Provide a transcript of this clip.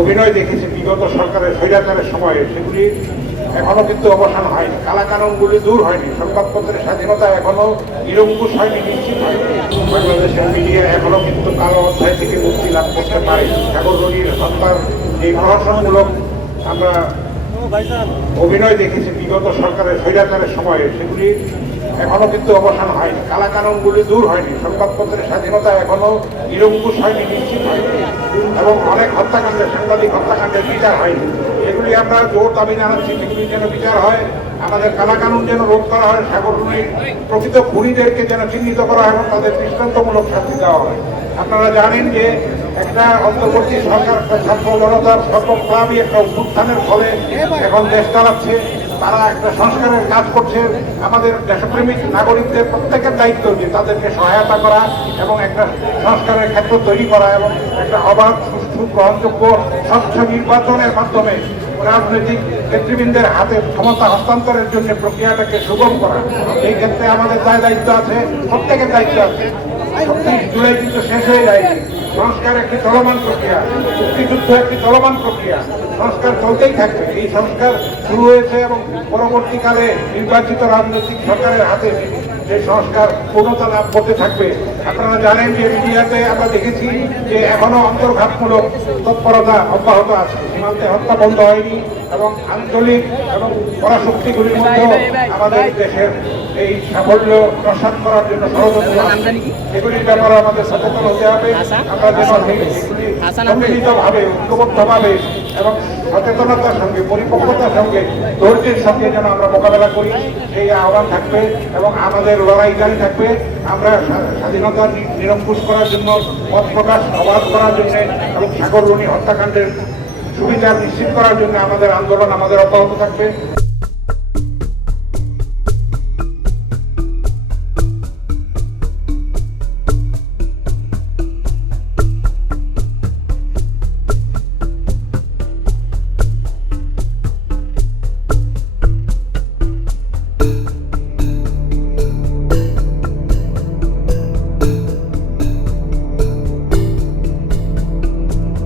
অভিনয় দেখেছি, বিগত সরকারের স্বৈরাচারের সময়ে, সেগুলি এখনও কিন্তু অবসান হয়নি। কালা কানুনগুলি দূর হয়নি। সংবাদপত্রের স্বাধীনতা এখনও নিরঙ্কুশ হয়নি, নিশ্চিত হয়নি। বাংলাদেশের মিডিয়া এখনও কিন্তু কালো অধ্যায় থেকে মুক্তি লাভ করতে পারে সাগরণীর হত্যার এই প্রহসনমূলক আমরা অভিনয় দেখেছি, বিগত সরকারের স্বৈরাচারের সময়ে, সেগুলি এখনও কিন্তু অবসান হয়নি। কালা কানুনগুলি দূর হয়নি। সংবাদপত্রের স্বাধীনতা এখনও নিরঙ্কুশ হয়নি, নিশ্চিত হয়নি। এবং অনেক হত্যাকাণ্ডের সাংবাদিক হত্যাকাণ্ডের বিচার হয়নি। এগুলি আমরা জোর দাবি জানাচ্ছি, সেগুলি যেন বিচার হয়, আমাদের কালা কানুন যেন রোধ করা হয় সাগরণীর প্রকৃত খুনিদেরকে যেন চিহ্নিত করা হয় এবং তাদের দৃষ্টান্তমূলক শাস্তি দেওয়া হয়। আপনারা জানেন যে একটা অন্তর্বর্তী সরকার ছাত্র জনতার সর্বক্লাবী একটা উত্থানের ফলে এখন দেশ চালাচ্ছে। তারা একটা সংস্কারের কাজ করছে। আমাদের দেশপ্রেমিক নাগরিকদের প্রত্যেকের দায়িত্ব যে তাদেরকে সহায়তা করা এবং একটা সংস্কারের ক্ষেত্র তৈরি করা এবং একটা অবাধ, সুষ্ঠু, গ্রহণযোগ্য, স্বচ্ছ নির্বাচনের মাধ্যমে রাজনৈতিক নেতৃবৃন্দের হাতে ক্ষমতা হস্তান্তরের জন্য প্রক্রিয়াটাকে সুগম করা। এই ক্ষেত্রে আমাদের দায় দায়িত্ব আছে, প্রত্যেকের দায়িত্ব আছে। ছত্রিশ জুলাই কিন্তু শেষ হয়ে যায় সংস্কার একটি চলমান প্রক্রিয়া মুক্তিযুদ্ধ একটি চলমান প্রক্রিয়া। সংস্কার চলতেই থাকবে। এই সংস্কার শুরু হয়েছে এবং পরবর্তীকালে নির্বাচিত রাজনৈতিক সরকারের হাতে যে সংস্কার পূর্ণতা লাভ করতে থাকবে, আপনারা জানেন যে মিডিয়াতে আমরা দেখেছি যে এখনও অন্তর্ঘাতমূলক তৎপরতা অব্যাহত আছে। সীমান্তে হত্যা বন্ধ হয়নি এবং আঞ্চলিক এবং পরাশক্তিগুলির মধ্যে আমাদের দেশের এই সাফল্য প্রসাদ করার জন্য ষড়যন্ত্র। এগুলির ব্যাপারে আমাদের সচেতন হতে হবে। আমরা যেন এই- সম্মিলিতভাবে ঐক্যবদ্ধভাবে এবং সচেতনতার সঙ্গে পরিপক্কতার সঙ্গে ধৈর্যের সঙ্গে যেন আমরা মোকাবেলা করি। সেই আহ্বান থাকবে এবং আমাদের লড়াই জারি থাকবে। আমরা স্বাধীনতা নিরঙ্কুশ করার জন্য মত প্রকাশ অবাধ করার জন্য এবং সাগররণী হত্যাকাণ্ডের সুবিধা নিশ্চিত করার জন্য আমাদের আন্দোলন আমাদের অব্যাহত থাকবে।